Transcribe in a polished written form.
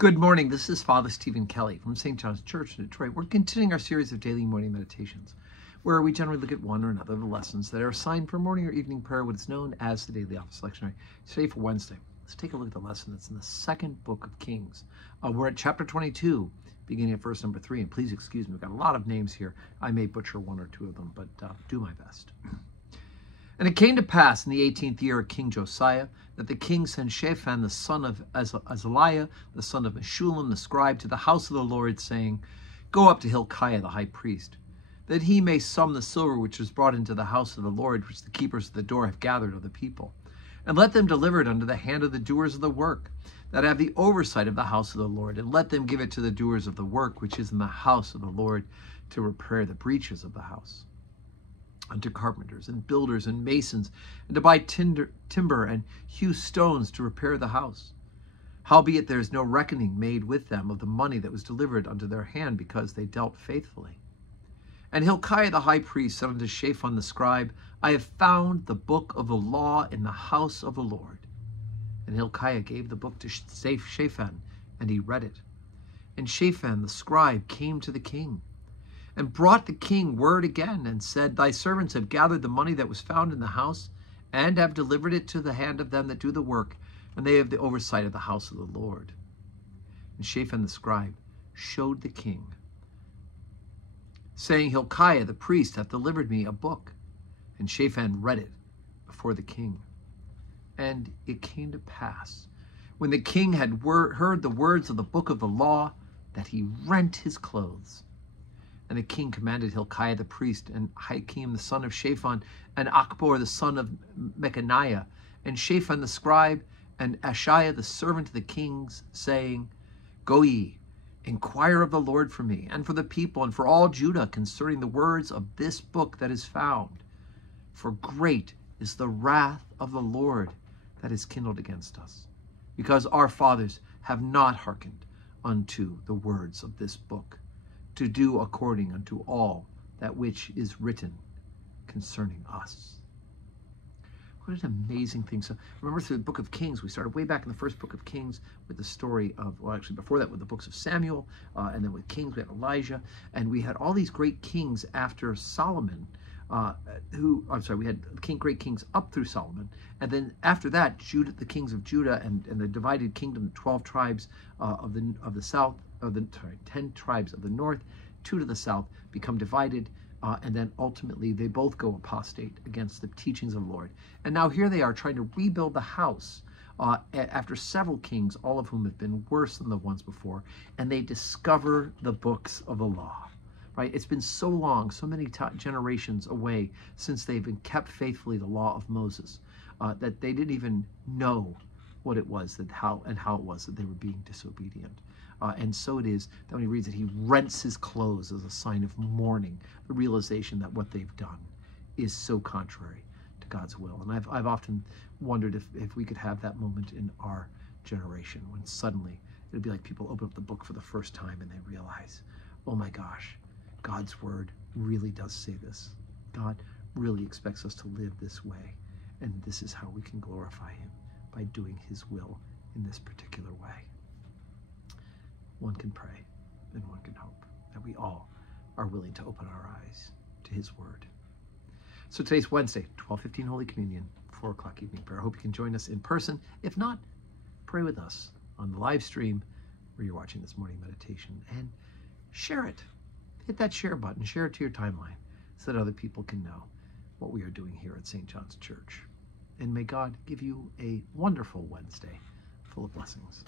Good morning. This is Father Stephen Kelly from St. John's Church in Detroit. We're continuing our series of daily morning meditations, where we generally look at one or another of the lessons that are assigned for morning or evening prayer, what is known as the Daily Office Lectionary. Today for Wednesday, let's take a look at the lesson that's in the second book of Kings. We're at chapter 22, beginning at verse number 3. And please excuse me, we've got a lot of names here. I may butcher one or two of them, but do my best. And it came to pass in the 18th year of King Josiah that the king sent Shaphan the son of Azaliah, the son of Meshullam the scribe, to the house of the Lord, saying, Go up to Hilkiah the high priest, that he may sum the silver which was brought into the house of the Lord, which the keepers of the door have gathered of the people. And let them deliver it unto the hand of the doers of the work, that have the oversight of the house of the Lord, and let them give it to the doers of the work which is in the house of the Lord, to repair the breaches of the house, unto carpenters and builders and masons, and to buy timber and hew stones to repair the house. Howbeit there is no reckoning made with them of the money that was delivered unto their hand, because they dealt faithfully. And Hilkiah the high priest said unto Shaphan the scribe, I have found the book of the law in the house of the Lord. And Hilkiah gave the book to Shaphan, and he read it. And Shaphan the scribe came to the king, and brought the king word again, and said, Thy servants have gathered the money that was found in the house, and have delivered it to the hand of them that do the work, and they have the oversight of the house of the Lord. And Shaphan the scribe showed the king, saying, Hilkiah the priest hath delivered me a book. And Shaphan read it before the king. And it came to pass, when the king had heard the words of the book of the law, that he rent his clothes. And the king commanded Hilkiah the priest, and Hakim the son of Shaphan, and Achbor the son of Mechaniah, and Shaphan the scribe, and Ashiah the servant of the kings, saying, Go ye, inquire of the Lord for me, and for the people, and for all Judah, concerning the words of this book that is found. For great is the wrath of the Lord that is kindled against us, because our fathers have not hearkened unto the words of this book, to do according unto all that which is written concerning us. What an amazing thing. So remember, through the book of Kings, we started way back in the first book of Kings with the story of, well, actually before that with the books of Samuel, and then with Kings we had Elijah, and we had all these great kings after Solomon, we had great kings up through Solomon, and then after that, Judah, the kings of Judah, and the divided kingdom, the 12 tribes of the south, 10 tribes of the north, 2 to the south, become divided, and then ultimately they both go apostate against the teachings of the Lord. And now here they are trying to rebuild the house after several kings, all of whom have been worse than the ones before, and they discover the books of the law. Right? It's been so long, so many generations away since they've been kept faithfully the law of Moses, that they didn't even know what it was, how it was that they were being disobedient. And so it is that when he reads it, he rents his clothes as a sign of mourning, the realization that what they've done is so contrary to God's will. And I've often wondered if we could have that moment in our generation, when suddenly it'd be like people open up the book for the first time and they realize, oh my gosh, God's word really does say this. God really expects us to live this way, and this is how we can glorify him, by doing his will in this particular way. One can pray and one can hope that we all are willing to open our eyes to his word. So today's Wednesday, 12:15 Holy Communion, 4 o'clock evening prayer. I hope you can join us in person. If not, pray with us on the live stream where you're watching this morning meditation, and share it. Hit that share button, share it to your timeline so that other people can know what we are doing here at St. John's Church. And may God give you a wonderful Wednesday full of blessings.